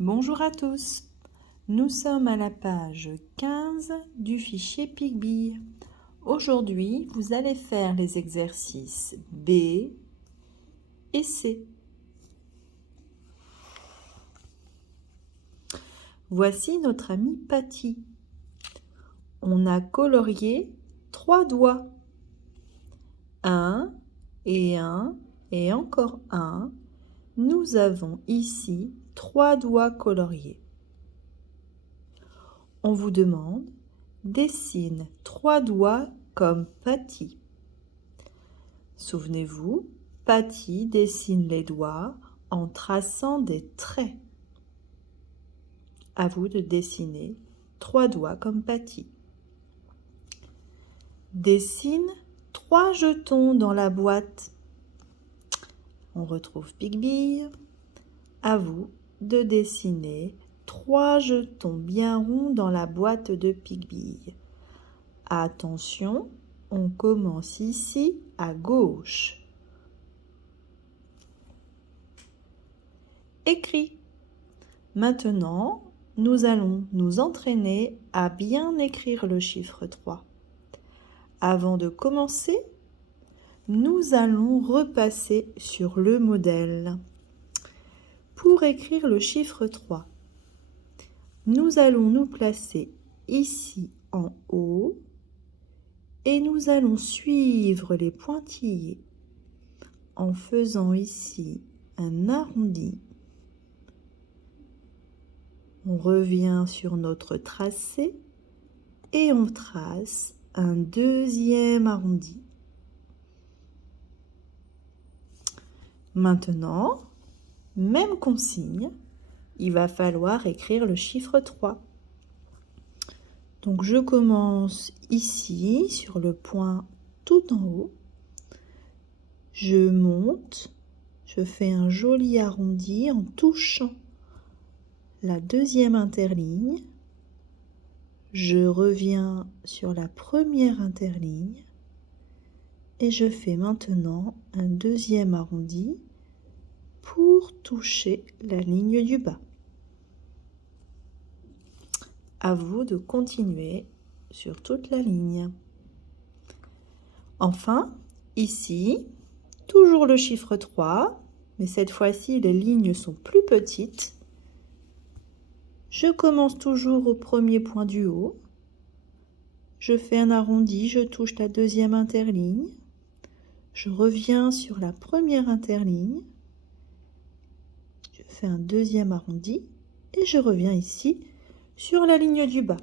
Bonjour à tous, nous sommes à la page 15 du fichier PicBee. Aujourd'hui, vous allez faire les exercices B et C. Voici notre amie Patty. On a colorié 3 doigts. Un et encore un. Nous avons ici 3 doigts coloriés. On vous demande, dessine 3 doigts comme Patty. Souvenez-vous, Patty dessine les doigts en traçant des traits. À vous de dessiner 3 doigts comme Patty. Dessine 3 jetons dans la boîte. On retrouve PicBee. À vous de dessiner 3 jetons bien ronds dans la boîte de PicBee. Attention, on commence ici à gauche. Écrit. Maintenant, nous allons nous entraîner à bien écrire le chiffre 3. Avant de commencer, nous allons repasser sur le modèle. Pour écrire le chiffre 3, nous allons nous placer ici en haut et nous allons suivre les pointillés en faisant ici un arrondi. On revient sur notre tracé et on trace un deuxième arrondi. Maintenant, même consigne, il va falloir écrire le chiffre 3. Donc je commence ici sur le point tout en haut. Je monte, je fais un joli arrondi en touchant la deuxième interligne. Je reviens sur la première interligne et je fais maintenant un deuxième arrondi pour toucher la ligne du bas. À vous de continuer sur toute la ligne. Enfin, ici, toujours le chiffre 3, mais cette fois-ci, les lignes sont plus petites. Je commence toujours au premier point du haut. Je fais un arrondi, je touche la deuxième interligne. Je reviens sur la première interligne. Je fais un deuxième arrondi et je reviens ici sur la ligne du bas.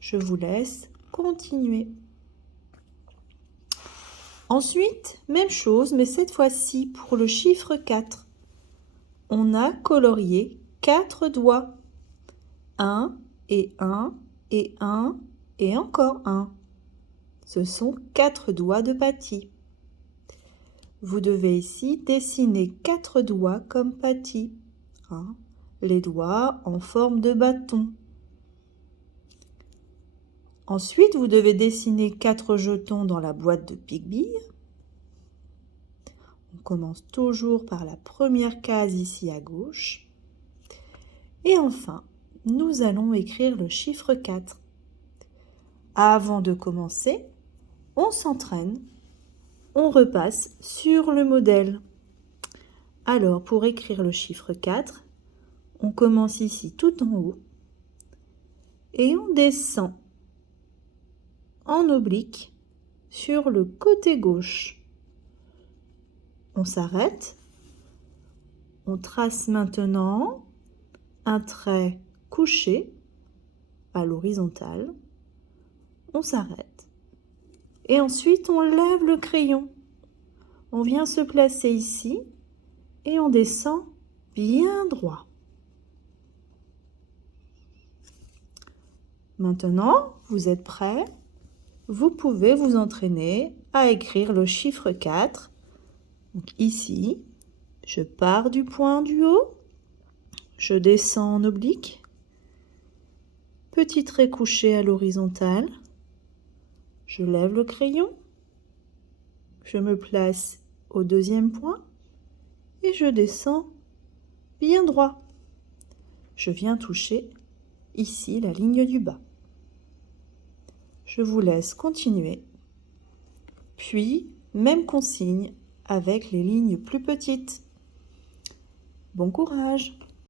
Je vous laisse continuer. Ensuite, même chose, mais cette fois-ci pour le chiffre 4. On a colorié 4 doigts. 1 et 1 et 1 et encore 1. Ce sont 4 doigts de Patty. Vous devez ici dessiner 4 doigts comme Patty. Les doigts en forme de bâton. Ensuite, vous devez dessiner 4 jetons dans la boîte de PicBee. On commence toujours par la première case ici à gauche. Et enfin, nous allons écrire le chiffre 4. Avant de commencer, on s'entraîne. On repasse sur le modèle. Alors, pour écrire le chiffre 4, on commence ici tout en haut et on descend en oblique sur le côté gauche. On s'arrête. On trace maintenant un trait couché à l'horizontale. On s'arrête. Et ensuite, on lève le crayon. On vient se placer ici et on descend bien droit. Maintenant, vous êtes prêts? Vous pouvez vous entraîner à écrire le chiffre 4. Donc ici, je pars du point du haut, je descends en oblique, petit trait couché à l'horizontale, je lève le crayon, je me place au deuxième point et je descends bien droit. Je viens toucher ici la ligne du bas. Je vous laisse continuer. Puis, même consigne avec les lignes plus petites. Bon courage!